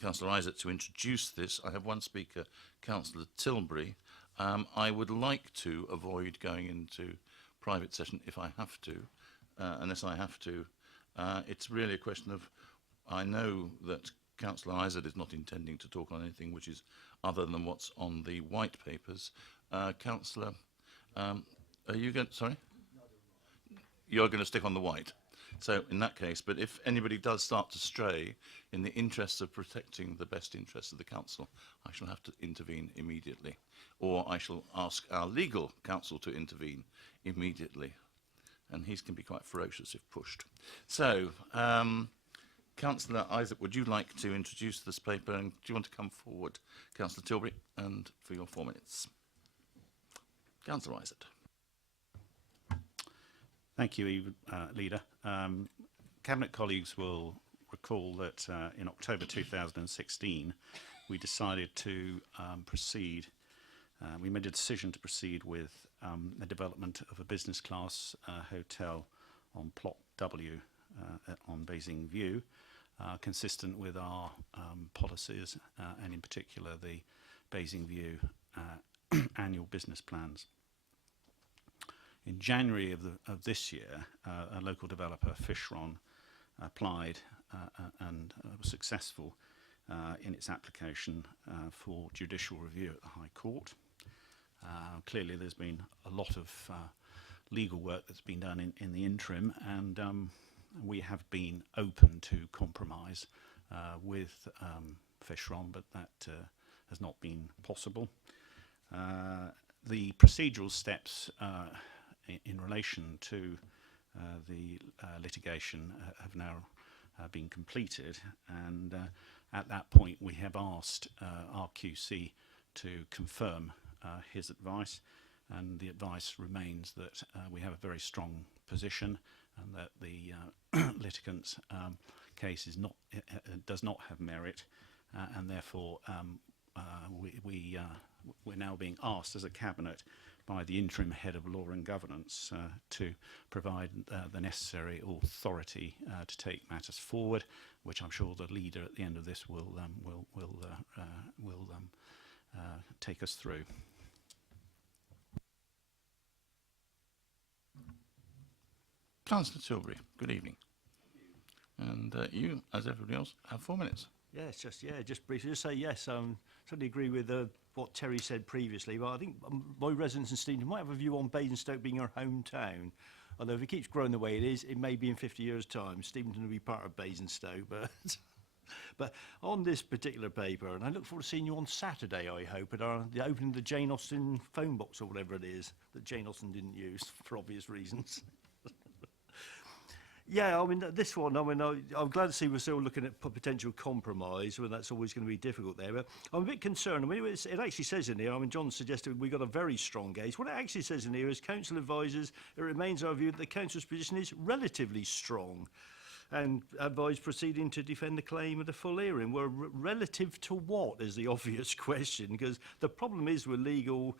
Councillor Isaac to introduce this. I have one speaker, Councillor Tilbury. I would like to avoid going into private session if I have to, unless I have to. It's really a question of, I know that Councillor Isaac is not intending to talk on anything which is other than what's on the white papers. Councillor, are you going, sorry? You're going to stick on the white. So in that case, but if anybody does start to stray in the interests of protecting the best interests of the council, I shall have to intervene immediately, or I shall ask our legal counsel to intervene immediately, and he can be quite ferocious if pushed. So, Councillor Isaac, would you like to introduce this paper, and do you want to come forward, Councillor Tilbury, and for your 4 minutes? Councillor Isaac. Thank you, Leader. Cabinet colleagues will recall that in October 2016, we decided to proceed. We made a decision to proceed with the development of a business class hotel on Plot W on Basingview, consistent with our policies and in particular the Basingview annual business plans. In January of this year, a local developer, Fisheron, applied and was successful in its application for judicial review at the High Court. Clearly there's been a lot of legal work that's been done in the interim, and we have been open to compromise with Fisheron, but that has not been possible. The procedural steps in relation to the litigation have now been completed, and at that point we have asked RQC to confirm his advice, and the advice remains that we have a very strong position and that the litigant's case is not, does not have merit, and therefore we're now being asked as a Cabinet by the interim head of law and governance to provide the necessary authority to take matters forward, which I'm sure the leader at the end of this will take us through. Councillor Tilbury, good evening. And you, as everybody else, have 4 minutes. Yes, just briefly, just say yes. Certainly agree with what Terry said previously, but I think my residents in Steventon might have a view on Basingstoke being our hometown. Although if it keeps growing the way it is, it may be in 50 years' time. Steventon will be part of Basingstoke, but But on this particular paper, and I look forward to seeing you on Saturday, I hope, at the opening of the Jane Austen phone box or whatever it is that Jane Austen didn't use for obvious reasons. Yeah, I mean, this one, I mean, I'm glad to see we're still looking at potential compromise, well, that's always going to be difficult there. But I'm a bit concerned. I mean, it actually says in here, I mean, John suggested we got a very strong case. What it actually says in here is council advisors, it remains our view that the council's position is relatively strong and advise proceeding to defend the claim at a full hearing. Well, relative to what is the obvious question, because the problem is with legal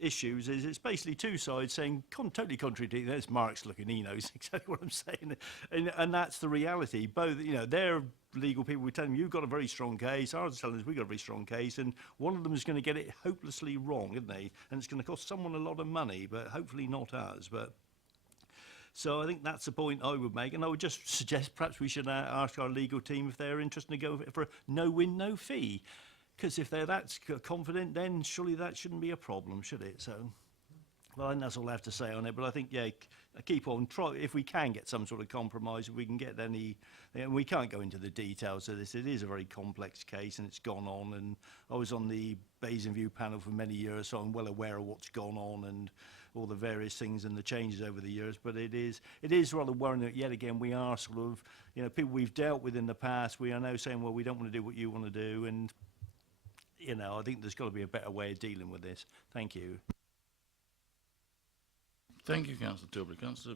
issues is it's basically two sides saying totally contrary to there's Mark's looking, he knows exactly what I'm saying, and that's the reality. Both, you know, they're legal people. We tell them you've got a very strong case, ours is telling us we've got a very strong case, and one of them is going to get it hopelessly wrong, isn't they? And it's going to cost someone a lot of money, but hopefully not us. But so I think that's the point I would make, and I would just suggest perhaps we should ask our legal team if they're interested to go for a no-win, no-fee. Because if they're that confident, then surely that shouldn't be a problem, should it? So, well, I think that's all I have to say on it. But I think, yeah, keep on. Try if we can get some sort of compromise, if we can get any. We can't go into the details of this. It is a very complex case, and it's gone on. And I was on the Basingstoke panel for many years, so I'm well aware of what's gone on and all the various things and the changes over the years. But it is rather worrying that yet again we are sort of, you know, people we've dealt with in the past. We are now saying, well, we don't want to do what you want to do, and you know, I think there's got to be a better way of dealing with this. Thank you. Thank you, Councillor Tilbury. Councillor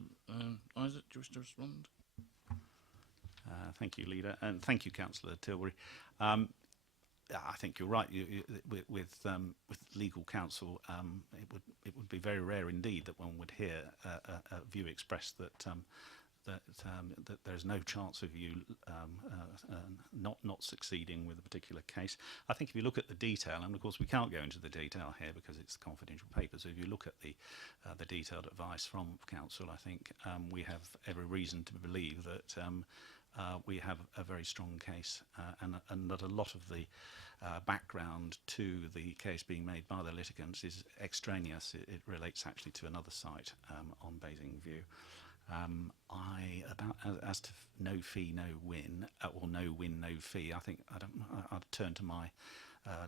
Isaac, do you wish to respond? Thank you, Leader, and thank you, Councillor Tilbury. I think you're right. With legal counsel, it would be very rare indeed that one would hear a view expressed that that there's no chance of you not succeeding with a particular case. I think if you look at the detail, and of course we can't go into the detail here because it's confidential paper, so if you look at the detailed advice from counsel, I think we have every reason to believe that we have a very strong case, and that a lot of the background to the case being made by the litigants is extraneous. It relates actually to another site on Basingview. As to no fee, no win, or no win, no fee, I think I'd turn to my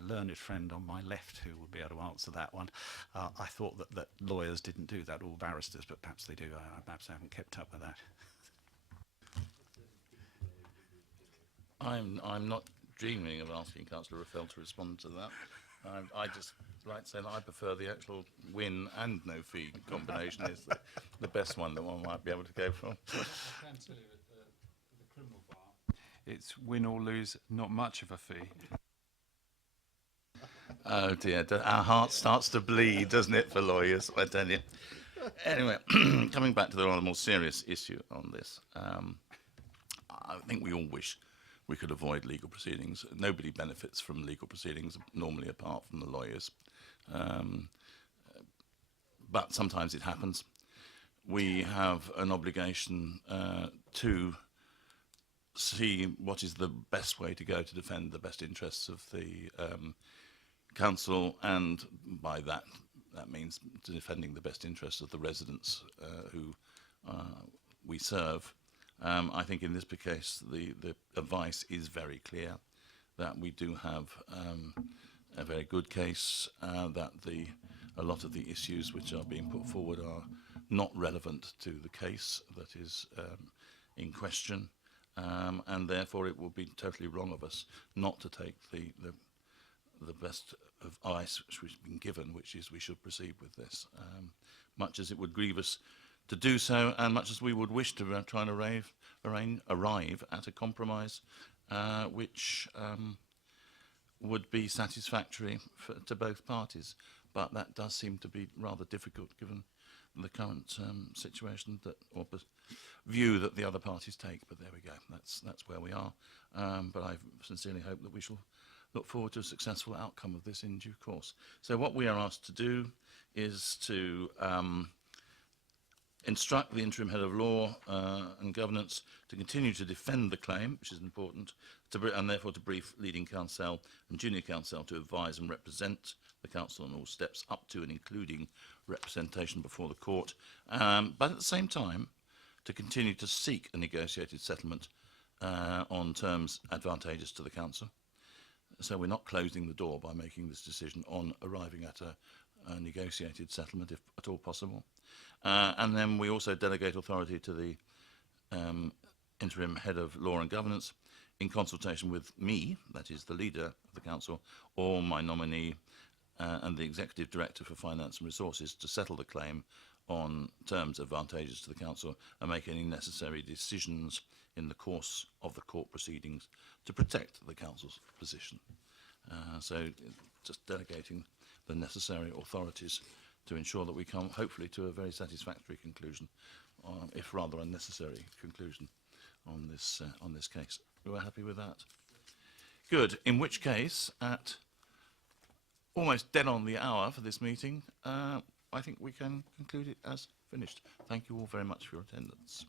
learned friend on my left who would be able to answer that one. I thought that lawyers didn't do that, or barristers, but perhaps they do. Perhaps I haven't kept up with that. I'm not dreaming of asking Councillor Raffel to respond to that. I just like to say that I prefer the actual win and no fee combination is the best one that one might be able to go for. I can tell you at the criminal bar, it's win or lose, not much of a fee. Oh dear, our heart starts to bleed, doesn't it, for lawyers, I tell you. Anyway, coming back to the rather more serious issue on this, I think we all wish we could avoid legal proceedings. Nobody benefits from legal proceedings, normally apart from the lawyers. But sometimes it happens. We have an obligation to see what is the best way to go to defend the best interests of the council, and by that means defending the best interests of the residents who we serve. I think in this case the advice is very clear that we do have a very good case, that a lot of the issues which are being put forward are not relevant to the case that is in question, and therefore it would be totally wrong of us not to take the best advice which we've been given, which is we should proceed with this, much as it would grieve us to do so, and much as we would wish to try and arrive at a compromise which would be satisfactory to both parties. But that does seem to be rather difficult given the current situation or view that the other parties take. But there we go. That's where we are. But I sincerely hope that we shall look forward to a successful outcome of this in due course. So what we are asked to do is to instruct the interim head of law and governance to continue to defend the claim, which is important, and therefore to brief leading counsel and junior counsel to advise and represent the council on all steps up to and including representation before the court, but at the same time to continue to seek a negotiated settlement on terms advantageous to the council. So we're not closing the door by making this decision on arriving at a negotiated settlement, if at all possible. And then we also delegate authority to the interim head of law and governance in consultation with me, that is the leader of the council, or my nominee and the executive director for finance and resources, to settle the claim on terms advantageous to the council and make any necessary decisions in the course of the court proceedings to protect the council's position. So just delegating the necessary authorities to ensure that we come hopefully to a very satisfactory conclusion, if rather unnecessary conclusion, on this case. We were happy with that. Good. In which case, at almost dead on the hour for this meeting, I think we can conclude it as finished. Thank you all very much for your attendance.